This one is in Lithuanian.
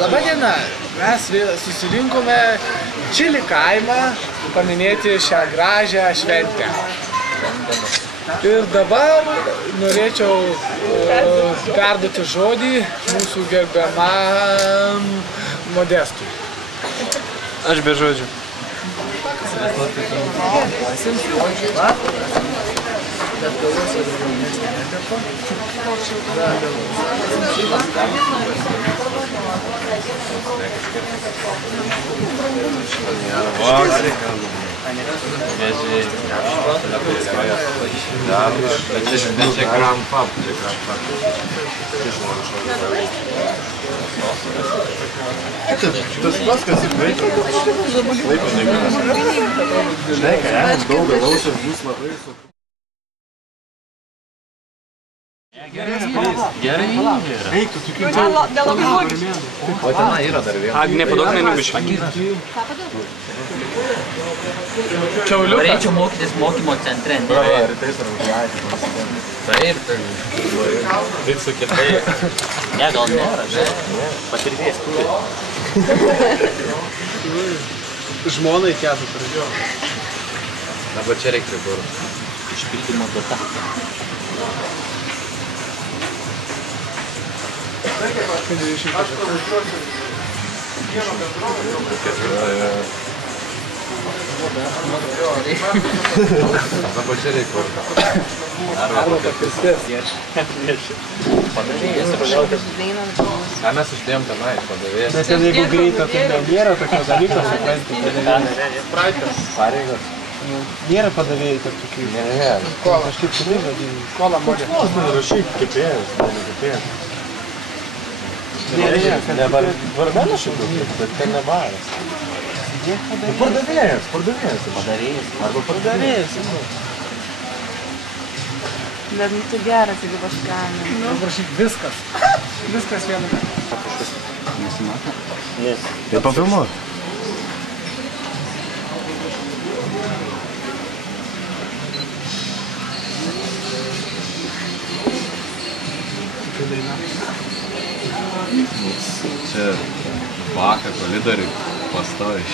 Labą dieną, mes susirinkome Čili kaimą paminėti šią gražią šventę. Ir dabar norėčiau perduoti žodį mūsų gerbiamam Modestui. Aš be žodžių. Tas paskas ir vaikas. Žinai, ką jam daug galaus ir bus labai su... Gerai. Eik, tu tikiu. Dėl labai žodžių. O ten yra dar vienas. Agnė, padok meniu biškį. Ką padėl? Kiauliukas. Norėčiau mokytis mokymo centre. Rytais ar važiuoji. Taip. Taip su kitai. Ne, gal nėra, ne? Patirties turi. Žmonai ketų pradėjo. Dabar čia reikia kur. Išpildymo data. Dabar čia reikia kur. Arba patirties. Padavėjas. Ką mes uždėjom tenai, padavėjas. Bet ten jeigu greita, tai nėra tokio dalyko, supranti. Pareigas. Nėra padavėjai tarp tokių. Ne. Kažkaip kitaip vadinasi. Kola modė. Rašyk, kepėjas, ne kepėjas. Ne, Varmeną šitų, bet ten ne baras. Pardavėjas. Padavėjas. Arba pardavėjas. Bet tu geras, jeigu kažką. Prašyk, viskas. Viskas vienu. Nesimato? Tai pafilmuok. Čia baka kolidoriai pastovi.